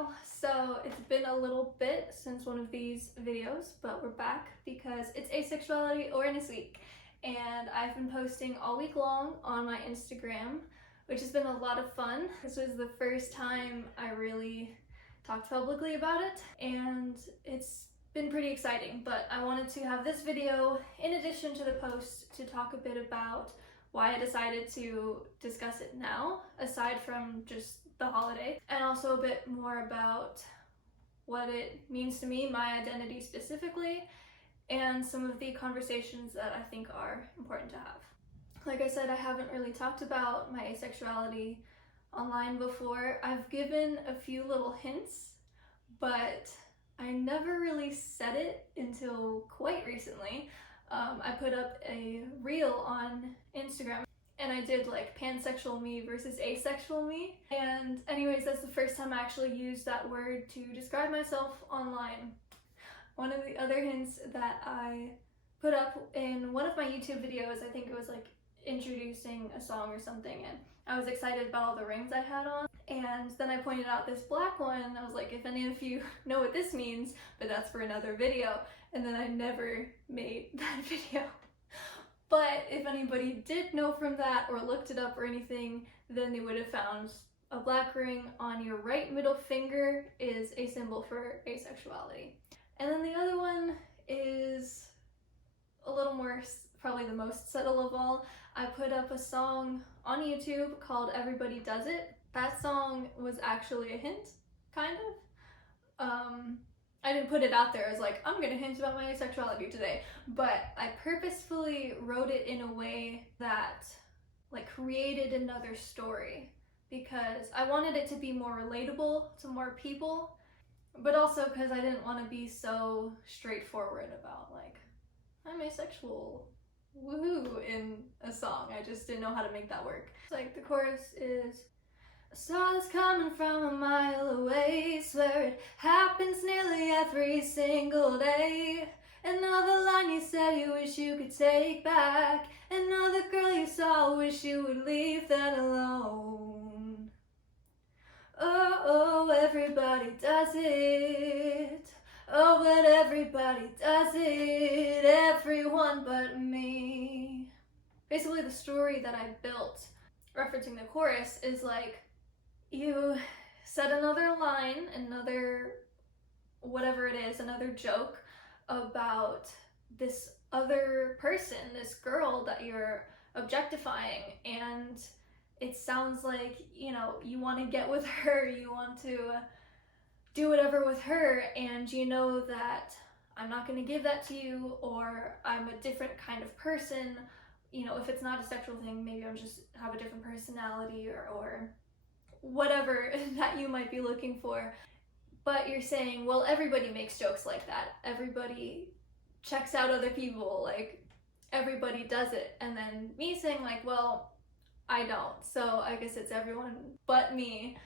y'all. So it's been a little bit since one of these videos, but we're back because it's Asexuality Awareness Week, and I've been posting all week long on my Instagram, which has been a lot of fun. This was the first time I really talked publicly about it, and it's been pretty exciting, but I wanted to have this video in addition to the post to talk a bit about why I decided to discuss it now, aside from just the holiday, and also a bit more about what it means to me, my identity specifically, and some of the conversations that I think are important to have. Like I said, I haven't really talked about my asexuality online before. I've given a few little hints, but I never really said it until quite recently. I put up a reel on Instagram and I did like pansexual me versus asexual me. And anyways, that's the first time I actually used that word to describe myself online. One of the other hints that I put up in one of my YouTube videos, I think it was like introducing a song or something, and I was excited about all the rings I had on. And then I pointed out this black one, and I was like, if any of you know what this means, but that's for another video. And then I never made that video. But if anybody did know from that or looked it up or anything, then they would have found a black ring on your right middle finger is a symbol for asexuality. And then the other one is a little more, probably the most subtle of all. I put up a song on YouTube called Everybody Does It. That song was actually a hint, kind of. I didn't put it out there as like, I'm gonna hint about my asexuality today, but I purposefully wrote it in a way that like created another story because I wanted it to be more relatable to more people, but also because I didn't want to be so straightforward about like, I'm asexual, woohoo, in a song. I just didn't know how to make that work. It's like the chorus is, I saw this coming from a mile away, swear it happens nearly every single day. Another line you said you wish you could take back, another girl you saw wish you would leave that alone. Oh, everybody does it. Oh, but everybody does it, everyone but me. Basically, the story that I built, referencing the chorus, is like, you said another line, another whatever it is, another joke about this other person, this girl that you're objectifying, and it sounds like, you know, you want to get with her, you want to do whatever with her, and you know that I'm not going to give that to you, or I'm a different kind of person. You know, if it's not a sexual thing, maybe I'm just have a different personality or whatever that you might be looking for. But you're saying, well, everybody makes jokes like that. Everybody checks out other people, like everybody does it. And then me saying like, well, I don't. So I guess it's everyone but me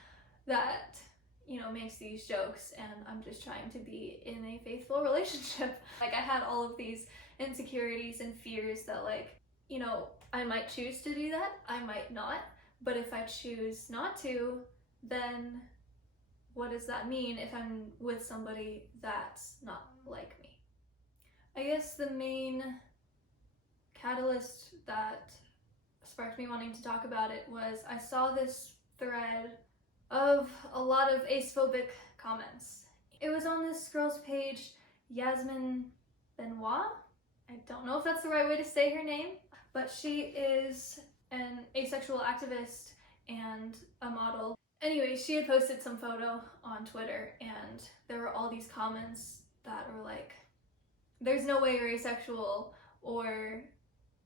that, you know, makes these jokes, and I'm just trying to be in a faithful relationship. Like I had all of these insecurities and fears that like, you know, I might choose to do that, I might not, but if I choose not to, then what does that mean if I'm with somebody that's not like me? I guess the main catalyst that sparked me wanting to talk about it was I saw this thread of a lot of acephobic comments. It was on this girl's page, Yasmin Benoit. I don't know if that's the right way to say her name, but she is an asexual activist and a model. Anyway, she had posted some photo on Twitter, and there were all these comments that were like, there's no way you're asexual, or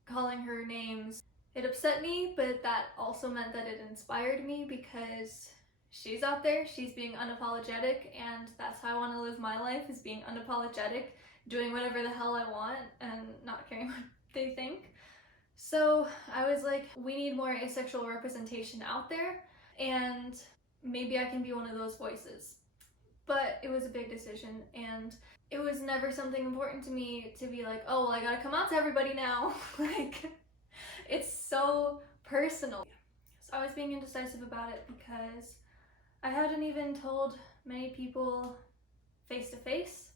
calling her names. It upset me, but that also meant that it inspired me because she's out there, she's being unapologetic, and that's how I want to live my life, is being unapologetic, doing whatever the hell I want and not caring what they think. So I was like, we need more asexual representation out there, and maybe I can be one of those voices. But it was a big decision, and it was never something important to me to be like, oh, well, I gotta come out to everybody now. Like, it's so personal. So I was being indecisive about it because I hadn't even told many people face to face.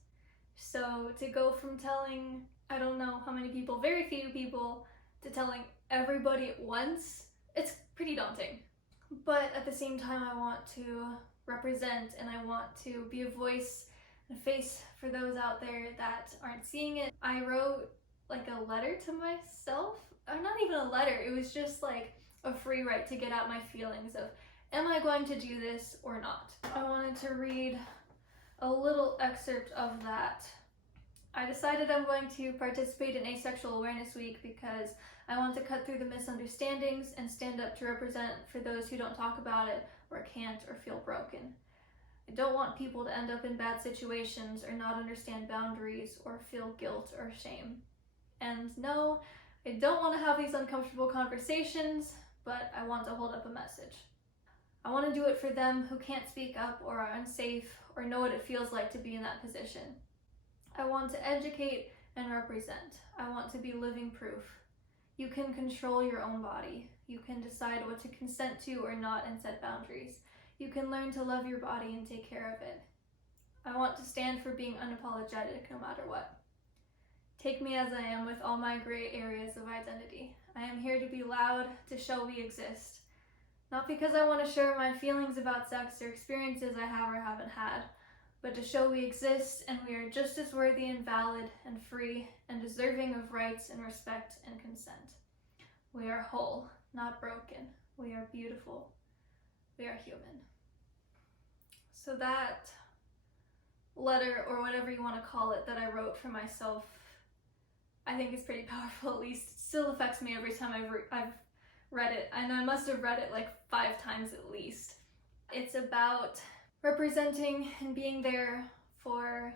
So to go from telling, I don't know how many people, very few people, to telling everybody at once, it's pretty daunting. But at the same time, I want to represent and I want to be a voice and a face for those out there that aren't seeing it. I wrote like a letter to myself, or not even a letter, it was just like a free write to get out my feelings of, am I going to do this or not? I wanted to read a little excerpt of that. I decided I'm going to participate in Asexual Awareness Week because I want to cut through the misunderstandings and stand up to represent for those who don't talk about it or can't or feel broken. I don't want people to end up in bad situations or not understand boundaries or feel guilt or shame. And no, I don't want to have these uncomfortable conversations, but I want to hold up a message. I want to do it for them who can't speak up or are unsafe or know what it feels like to be in that position. I want to educate and represent. I want to be living proof. You can control your own body. You can decide what to consent to or not and set boundaries. You can learn to love your body and take care of it. I want to stand for being unapologetic no matter what. Take me as I am with all my gray areas of identity. I am here to be loud, to show we exist. Not because I want to share my feelings about sex or experiences I have or haven't had, but to show we exist and we are just as worthy and valid and free and deserving of rights and respect and consent. We are whole, not broken. We are beautiful. We are human. So that letter, or whatever you want to call it, that I wrote for myself, I think is pretty powerful. At least it still affects me every time I've read it, and I must have read it like 5 times at least. It's about representing and being there for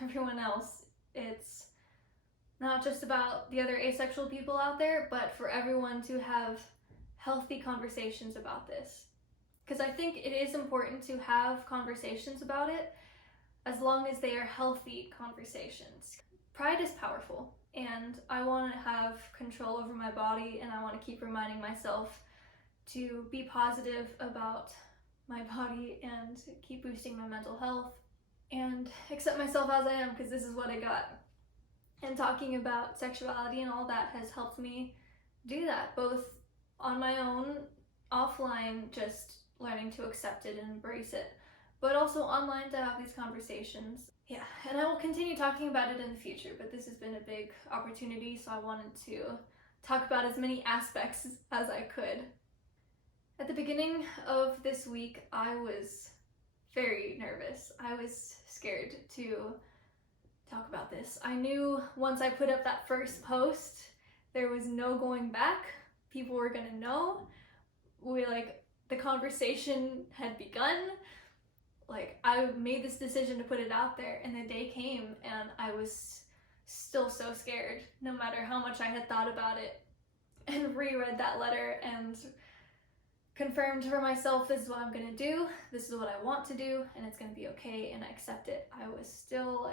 everyone else. It's not just about the other asexual people out there, but for everyone to have healthy conversations about this. Because I think it is important to have conversations about it, as long as they are healthy conversations. Pride is powerful, and I want to have control over my body, and I want to keep reminding myself to be positive about my body and keep boosting my mental health and accept myself as I am, because this is what I got. And talking about sexuality and all that has helped me do that, both on my own, offline, just learning to accept it and embrace it, but also online to have these conversations. Yeah, and I will continue talking about it in the future, but this has been a big opportunity, so I wanted to talk about as many aspects as I could. At the beginning of this week, I was very nervous. I was scared to talk about this. I knew once I put up that first post, there was no going back. People were gonna know. The conversation had begun. I made this decision to put it out there, and the day came, and I was still so scared, no matter how much I had thought about it, and reread that letter and confirmed for myself, this is what I'm gonna do, this is what I want to do, and it's gonna be okay, and I accept it. I was still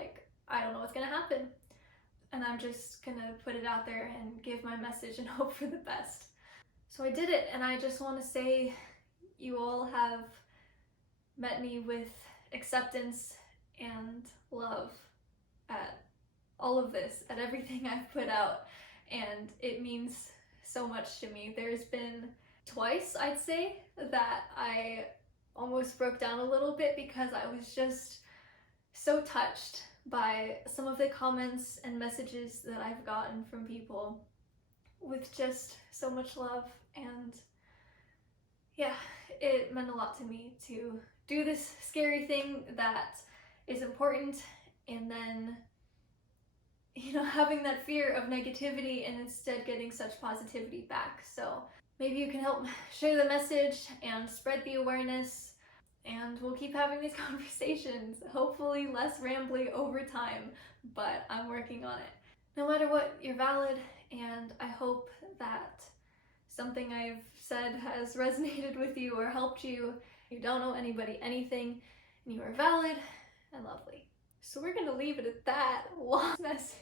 I don't know what's gonna happen, and I'm just gonna put it out there and give my message and hope for the best. So I did it, and I just want to say you all have met me with acceptance and love at all of this, at everything I've put out, and it means so much to me. There's been twice, I'd say, that I almost broke down a little bit because I was just so touched by some of the comments and messages that I've gotten from people with just so much love, and yeah, it meant a lot to me to do this scary thing that is important, and then having that fear of negativity and instead getting such positivity back. So maybe you can help share the message and spread the awareness, and we'll keep having these conversations, hopefully less rambly over time, but I'm working on it. No matter what, you're valid, and I hope that something I've said has resonated with you or helped you. You don't owe anybody anything, and you are valid and lovely. So we're gonna leave it at that long message.